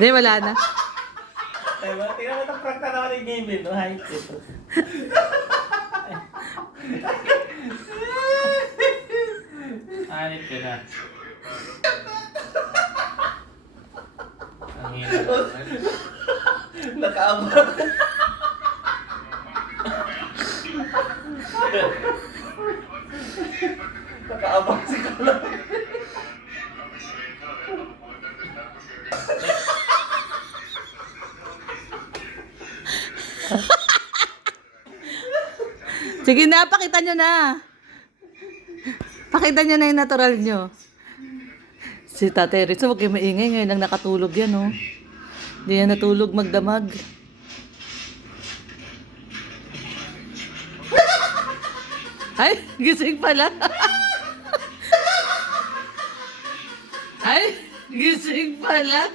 Hindi, wala na. Diba? Tingnan mo itong prank na naman yung game no? Height ito. Hanip ka na. Ang hirap naman. Nakaabang. Nakaabang si Kala. Sige na, pakita nyo na. Pakita nyo na yung natural nyo. Si Tate Rizzo, huwag kayo maingay. Ngayon lang nakatulog yan, oh. Hindi yan natulog magdamag. Ay, gising pala. Ay, gising pala.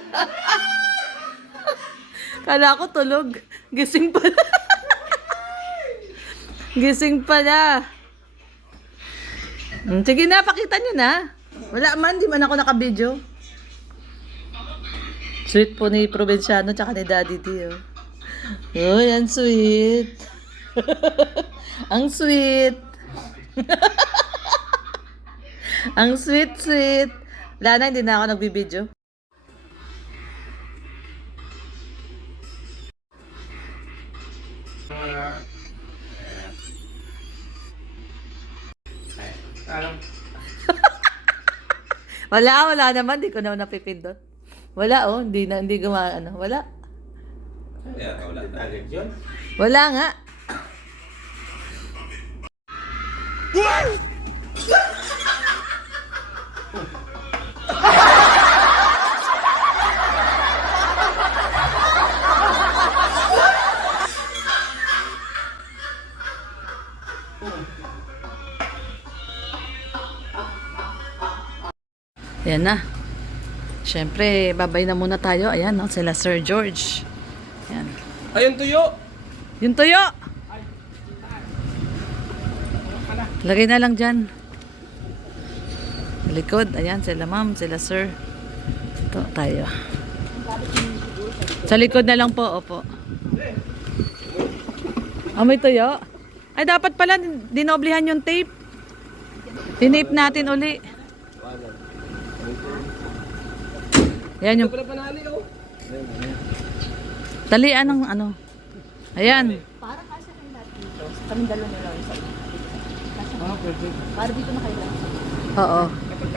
Kala ko tulog. Gising pala. Gising pala. Sige na, pakita nyo na. Wala man, di man ako naka-video. Sweet po ni Provinciano tsaka ni Daddy D. Oh. Uy, ang sweet. Ang sweet. Ang sweet. Wala na, hindi na ako nagbibideo. Wala naman, di ko naman napipindot. Wala, oh, hindi gumaano. Wala. Wala agad yun. Wala nga. Ayan na. Siyempre, babay na muna tayo. Ayan, no, sila Sir George. Ayan. Ayun tuyo! Yung tuyo! Lagay na lang dyan. Sa likod. Ayan, sila ma'am, sila sir. Ito, tayo. Sa likod na lang po, opo. May tuyo. Ay, dapat pala dinoblihan yung tape. Tinape natin uli. Ayan yung... Talian ng ano. Ayan. Para kasi kayo lahat dito. Kaming dalawa na lang sa Pwede. para dito na kayo lang. Oo. Kapag